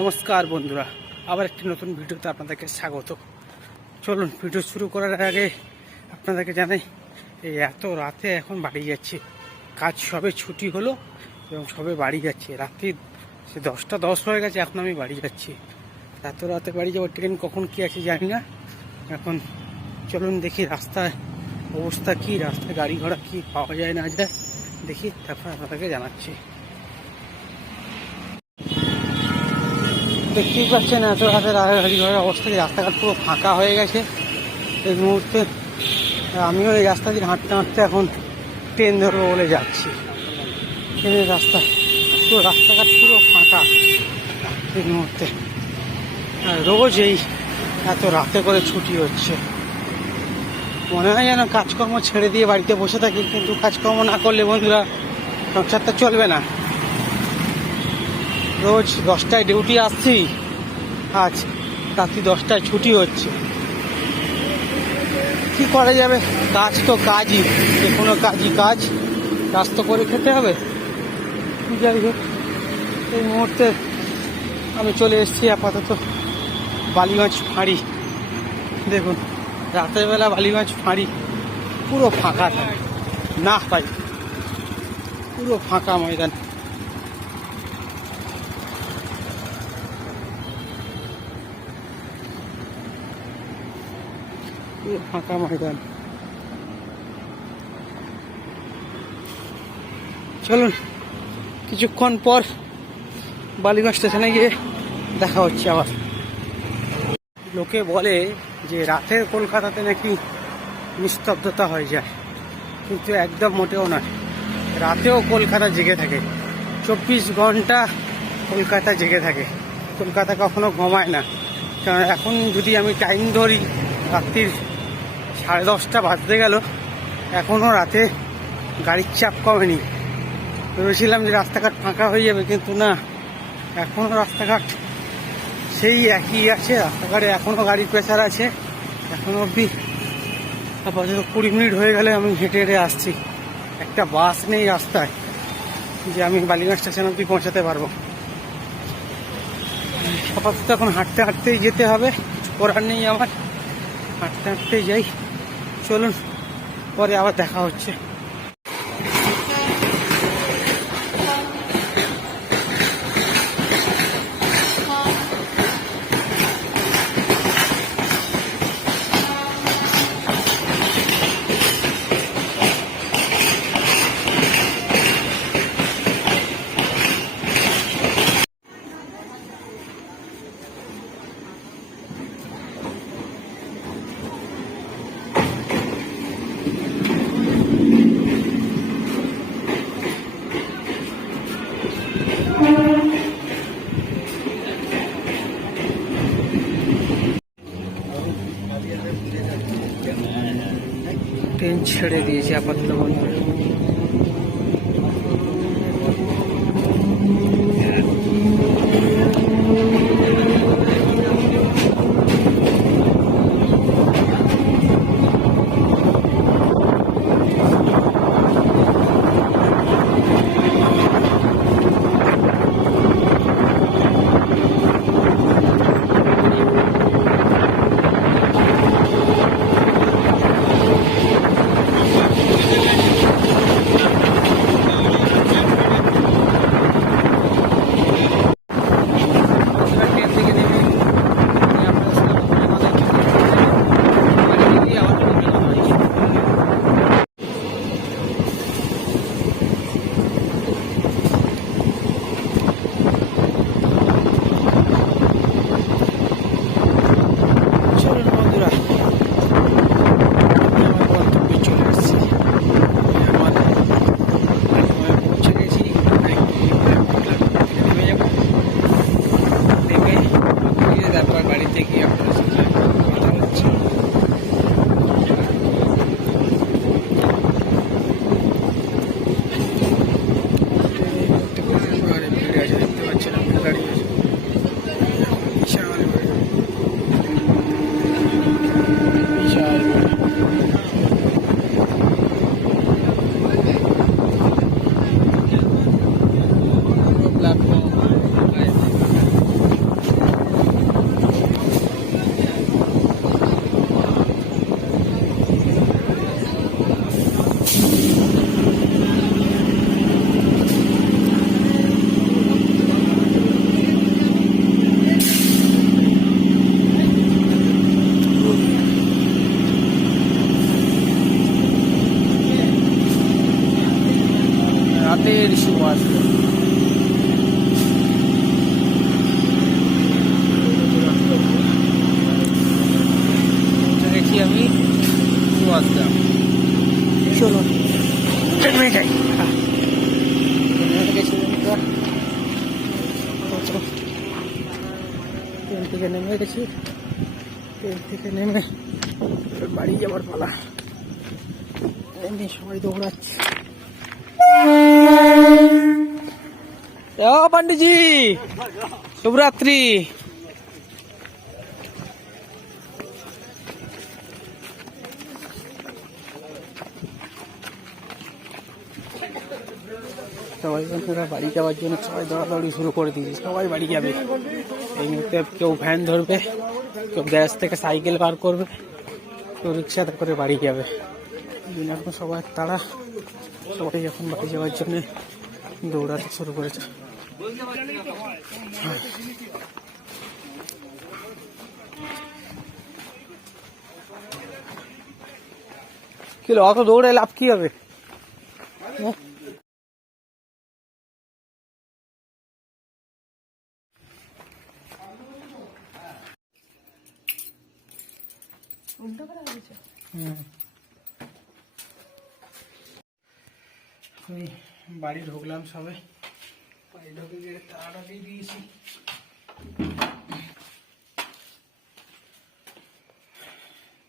নমস্কার বন্ধুরা, আবার একটি নতুন ভিডিওতে আপনাদেরকে স্বাগত। চলুন ভিডিও শুরু করার আগে আপনাদেরকে জানাই, এই এত রাতে এখন বাড়ি যাচ্ছি। কাজ সবে ছুটি হলো এবং সবে বাড়ি যাচ্ছি। রাত্রি 10টা 10 হয়ে গেছে, এখন আমি বাড়ি যাচ্ছি। এত রাতে বাড়ি যাবো, ট্রেন কখন কি আছে জানি না। এখন চলুন দেখি রাস্তায় অবস্থা কি, রাস্তায় গাড়ি ঘোড়া কি পাওয়া যায় না যায় দেখি, তারপর আপনাদেরকে জানাচ্ছি। দেখতেই পাচ্ছেন এত রাতে গাড়ি ঘোড়ার অবস্থা, রাস্তাঘাট পুরো ফাঁকা হয়ে গেছে এই মুহূর্তে। আমিও এই রাস্তা দিয়ে হাঁটতে হাঁটতে এখন ট্রেন ধরবো বলে যাচ্ছি। ট্রেনের রাস্তা পুরো, রাস্তাঘাট পুরো ফাঁকা এই মুহূর্তে। রোজ এই এত রাতে করে ছুটি হচ্ছে। মনে হয় যেন কাজকর্ম ছেড়ে দিয়ে বাড়িতে বসে থাকি, কিন্তু কাজকর্ম না করলে বন্ধুরা সংসারটা চলবে না। রোজ 10টায় ডিউটি আসছি, আজ রাত্রি 10টায় ছুটি হচ্ছে। কি করা যাবে, কাজ তো কাজই, যে কোনো কাজই কাজ, কাজ তো করে খেতে হবে। যাই হোক, এই মুহূর্তে আমি চলে এসেছি আপাতত বালিগঞ্জ ফাঁড়ি। দেখুন রাতের বেলা বালিগঞ্জ ফাঁড়ি পুরো ফাঁকা থাকে না পাই, পুরো ফাঁকা ময়দান। ফাঁকা ময়দান। চলুন কিছুক্ষণ পর বালিগঞ্জ স্টেশনে গিয়ে দেখা হচ্ছে আবার। লোকে বলে যে রাতের কলকাতাতে নাকি নিস্তব্ধতা হয়ে যায়, কিন্তু একদম মোটেও নয়। রাতেও কলকাতা জেগে থাকে, 24 ঘন্টা কলকাতা জেগে থাকে। কলকাতা কখনো ঘুমায় না। কারণ এখন যদি আমি টাইম ধরি, রাত্রির 10:30 বাজতে গেল, এখনও রাতে গাড়ির চাপ কমেনি। ভেবেছিলাম যে রাস্তাঘাট ফাঁকা হয়ে যাবে, কিন্তু না, এখনও রাস্তাঘাট সেই একই আছে। রাস্তাঘাটে এখনও গাড়ির প্রেসার আছে। এখনও অবধি আপাতত 20 মিনিট হয়ে গেলে আমি হেঁটে হেঁটে আসছি। একটা বাস নেই রাস্তায় যে আমি বালিগঞ্জ স্টেশন অবধি পৌঁছাতে পারবো। আপাতত এখন হাঁটতে হাঁটতেই যেতে হবে, কিছু করার নেই আমার, হাঁটতে হাঁটতেই যাই। চলুন পরে আবার দেখা হচ্ছে। ট্রেন ছেড়ে দিয়েছে আপাতত বন্ধুরা। রাতের সুবাসদা। গেছি আমি সুবাসদা। চলো ট্রেনে যাই। ট্রেন থেকে নেমে গেছি, ট্রেন থেকে নেমে বাড়ি যাবার পালা। নেমে সবাই দৌড়াচ্ছে। ও पंडित जी शुभ रात्रि। সবাই বন্ধুরা বাড়ি যাওয়ার জন্য সবাই দৌড়াদৌড়ি শুরু করে দিয়েছে, সবাই বাড়ি যাবে এই মুহূর্তে। কেউ ভ্যান ধরবে, কেউ গ্যাস থেকে সাইকেল বার করবে, কেউ রিক্সাতে করে বাড়ি যাবে। এখন সবাই তারা সবাই এখন বাড়ি যাওয়ার জন্য দৌড়াতে শুরু করেছে। কি অত দৌড়ে লাভ কি হবে? আমি বাড়ি ঢুকলাম, সবাই বাড়ি ঢুকে গিয়ে তাড়া দিয়ে দিয়েছি।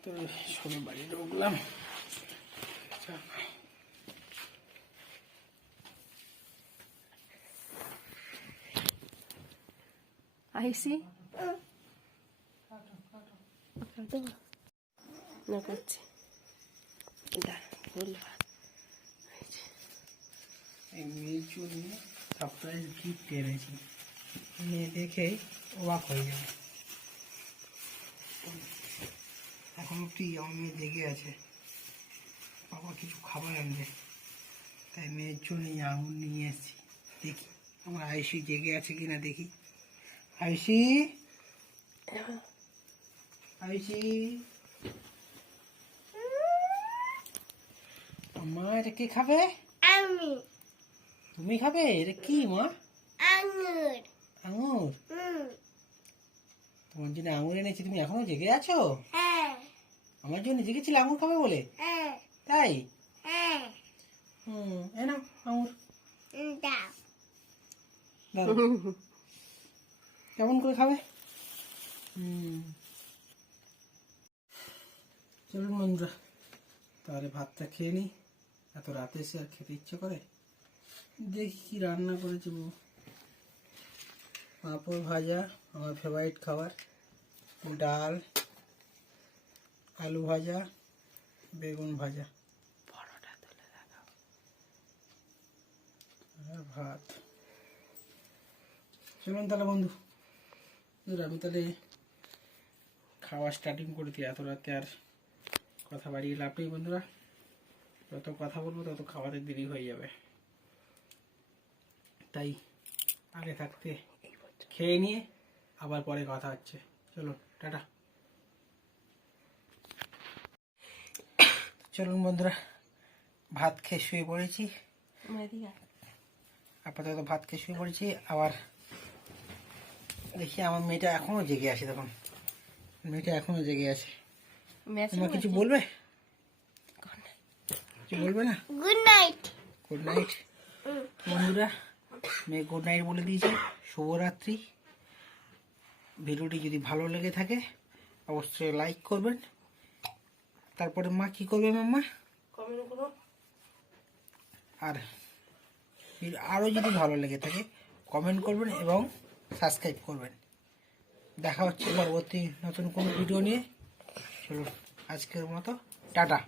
তো সবাই বাড়ি ঢুকলাম। আইসি না করছে মেয়ের জন্য সারপ্রাইজ গিফট এনেছি, মেয়ে দেখে অবাক হয়ে যাবে। এখন অব্দি আমার মেয়ে জেগে আছে, বাবা কিছু খাবার আনবে, তাই মেয়ের জন্য আঙুর নিয়ে এসেছি। দেখি আমার আয়ুষি জেগে আছে কিনা দেখি। আয়ুষি, আয়ুষি, মা এটা কে খাবে? আমি। তুমি খাবে? এটা কি মা? আঙুর। আঙুর? তোমার জন্য আঙুর এনেছি, তুমি এখনো জেগে আছো? হ্যাঁ। আমার জন্য জেগেছিলে আঙুর খাবে বলে? হ্যাঁ। তাই? হ্যাঁ। এ নাও আঙুর। দাও। দাও। কেমন করে খাবে? চলুন বন্ধুরা, তাহলে ভাতটা খেয়ে নিই। এত রাতে এসে আর খেতে ইচ্ছে করে? দেখি কি রান্না করেছি বউ। পাঁপড় ভাজা, আমার ফেভারিট খাবার, ডাল, আলু ভাজা, বেগুন ভাজা, আর ভাত। চলুন তাহলে বন্ধু, আমি তাহলে খাওয়া স্টার্টিং করে দিই। এত রাতে আর কথা বাড়িয়ে লাভ নেই বন্ধুরা, যত কথা বলবো তত খাবারের দেরি হয়ে যাবে। তাই আগে থাকতে খেয়ে নিয়ে আবার পরে কথা হচ্ছে। চলো টাটা। চলুন বন্ধুরা, ভাত খেয়ে শুয়ে পড়েছি। আপাতত ভাত খেয়ে শুয়ে পড়েছি। আবার দেখি আমার মেয়েটা এখনো জেগে আছে। তখন মেয়েটা এখনো জেগে আছে। তোমার কিছু বলবে? কিছু বলবে না? Good night. গুড নাইট বন্ধুরা, মেয়ে গুড নাইট বলে দিয়েছে। শুভরাত্রি। ভিডিওটি যদি ভালো লেগে থাকে অবশ্যই লাইক করবেন। তারপরে মা কি করবে? মাম্মা কমেন্ট করো। আর আরও যদি ভালো লেগে থাকে কমেন্ট করবেন এবং সাবস্ক্রাইব করবেন। দেখা হচ্ছে পরবর্তী নতুন কোনো ভিডিও নিয়ে। চলুন আজকের মতো টাটা।